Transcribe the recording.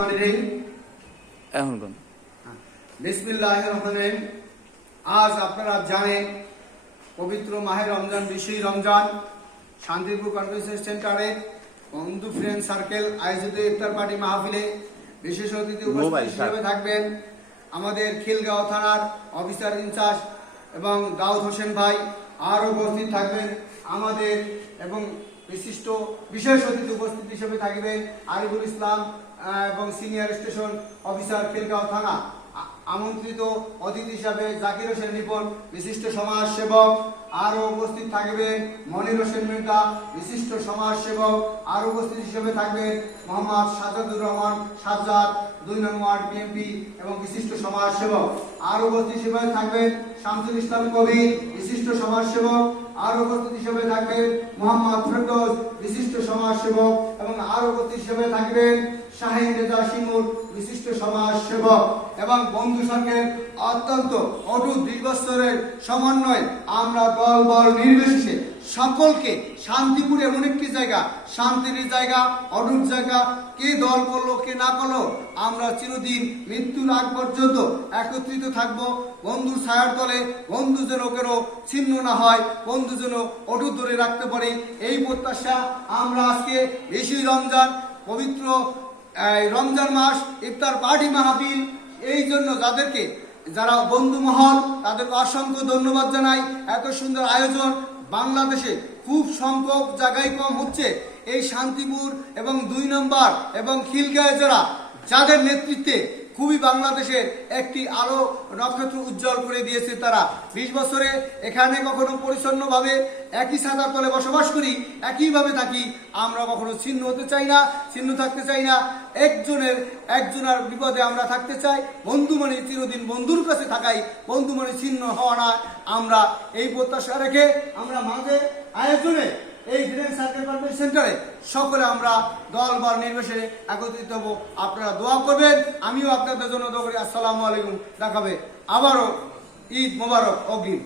आज আপনারা জানেন পবিত্র মাহে রমজান, বিশেষ রমজান শান্তিপুর কনভেনশন সেন্টারে বন্ধু ফ্রেন্ড সার্কেল আয়োজিত ইফতার পার্টি মাহফিলে বিশেষ অতিথি উপস্থিত হিসেবে থাকবেন আমাদের খিলগাঁও থানার অফিসার ইনচার্জ এবং দাউদ হোসেন ভাই। আর উপস্থিত থাকবেন আমাদের এবং বিশিষ্ট বিশেষ অতিথি উপস্থিত হিসেবে থাকবেন আরিফুল ইসলাম এবং সিনিয়র স্টেশন অফিসার খিলগাঁও থানা। আমন্ত্রিত অতিথি হিসাবে জাকির হোসেন রিপন, বিশিষ্ট সমাজ সেবক। আরো উপস্থিত থাকবেন মনির হোসেন মৃধা, বিশিষ্ট সমাজ সেবক। আর উপস্থিত হিসেবে থাকবেন মোহাম্মদ সাজাদুর রহমান সাজ্জাদ, 2 নং ওয়ার্ড বিএনপি এবং বিশিষ্ট সমাজ সেবক। আর উপস্থিত হিসেবে থাকবেন শামসুল ইসলাম কবির, বিশিষ্ট সমাজ সেবক। আর উপস্থিত হিসেবে থাকবেন মোহাম্মদ ফেরদৌস, বিশিষ্ট সমাজ সেবক। এবং আর উপস্থিত হিসেবে থাকবেন শাহিন রেজা শিমুল, বিশিষ্ট সমাজ সেবক। এবং বন্ধু সঙ্গের অত্যন্ত অটুট দীর্ঘস্তরের সমন্বয় আমরা দল বল নির্বিশেষে সকলকে শান্তিপুর এমন একটি জায়গা, শান্তির জায়গা, অটুট জায়গা, কে দল করলো কে না করলো আমরা চিরদিন মৃত্যুর আগ পর্যন্ত একত্রিত থাকবো বন্ধুর ছায়ার তলে। বন্ধু যেন কেন ছিন্ন না হয়, বন্ধু যেন অটুট ধরে রাখতে পারে, এই প্রত্যাশা আমরা আজকে বেশি রমজান পবিত্র রমজান মাস ইফতার পার্টি মাহফিল, এই জন্য যারা বন্ধু মহল তাদেরকে অসংখ্য ধন্যবাদ জানাই। এত সুন্দর আয়োজন বাংলাদেশে খুব সংখ্যক জায়গায় কম হচ্ছে। এই শান্তিপুর এবং 2 নম্বর এবং খিলগাঁও যাদের নেতৃত্বে খুবই বাংলাদেশের একটি আলো নক্ষত্র উজ্জ্বল করে দিয়েছে। তারা 20 বছরে এখানে কখনো পরিচ্ছন্নভাবে একই ছাতার তলে বসবাস করি, একইভাবে থাকি। আমরা কখনো ছিন্ন হতে চাই না, ছিন্ন থাকতে চাই না। একজনের বিপদে আমরা থাকতে চাই। বন্ধু মানে চিরদিন বন্ধুর কাছে থাকাই, বন্ধু মানে ছিন্ন হওয়া না। আমরা এই প্রত্যাশা রেখে আমরা মাঝে আয়োজনে এই ফ্রেন্ড সার্কেল কনভেনশন সেন্টারে সকলে আমরা দল বল নির্বিশেষে একত্রিত হব। আপনারা দোয়া করবেন, আমিও আপনাদের জন্য দোয়া করি। আসসালামু আলাইকুম, দেখাবে আবারও। ঈদ মোবারক অগ্রিম।